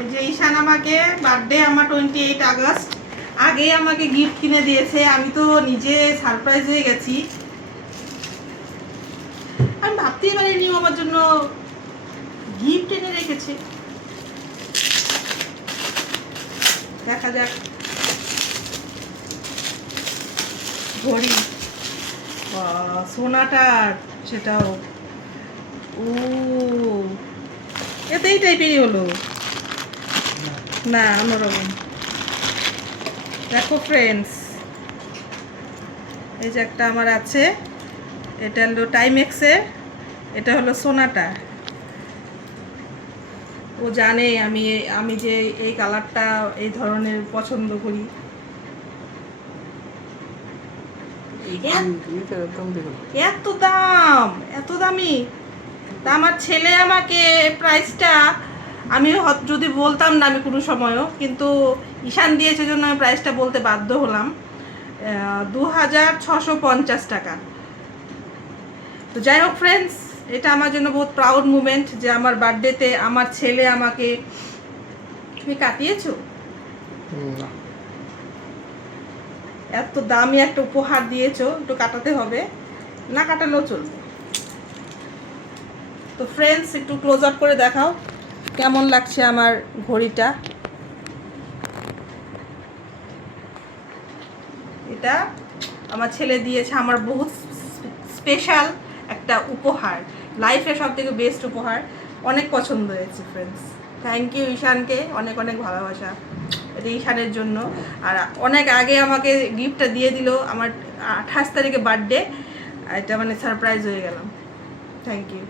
এই যে ঈশান আমাকে বার্থডে আমার 28 আগস্ট আগেই আমাকে গিফট কিনে দিয়েছে। আমি তো নিজে সারপ্রাইজ হয়ে গেছি। আমি ভাবতেই পারিনি ও আমার জন্য গিফট এনে রেখেছে। দেখা যাক। ঘড়ি, সোনাটার, সেটাও ও এতেই টাইপেরই হলো না, অন্যরকম। দেখো ফ্রেন্ডস, এই যে একটা আমার আছে, এটা হলো টাইমেক্সের, এটা হলো সোনাটা। ও জানে আমি আমি যে এই কালারটা এই ধরনের পছন্দ করি। এত দাম, এত দামি। তা আমার ছেলে আমাকে প্রাইসটা, আমি যদি বলতাম না আমি কোনো সময়ও, কিন্তু ঈশান দিয়েছে জন্য আমি প্রাইসটা বলতে বাধ্য হলাম। 2650 টাকা। তো যাই হোক ফ্রেন্ডস, এটা আমার জন্য বহুত প্রাউড মুমেন্ট যে আমার বার্থডেতে আমার ছেলে আমাকে, তুমি কাটিয়েছো, এত দামি একটা উপহার দিয়েছো, একটু কাটাতে হবে, না কাটালেও চলবে। তো ফ্রেন্ডস, একটু ক্লোজ আপ করে দেখাও কেমন লাগছে আমার ঘড়িটা। এটা আমার ছেলে দিয়েছে, আমার বহুত স্পেশাল একটা উপহার, লাইফে সব থেকে বেস্ট উপহার। অনেক পছন্দ হয়েছে ফ্রেন্ডস। থ্যাংক ইউ ঈশানকে, অনেক অনেক ভালোবাসা এটা ঈশানের জন্য। আর অনেক আগে আমাকে গিফটটা দিয়ে দিল, আমার 28 তারিখে বার্থডে, এটা মানে সারপ্রাইজ হয়ে গেলাম। Thank you.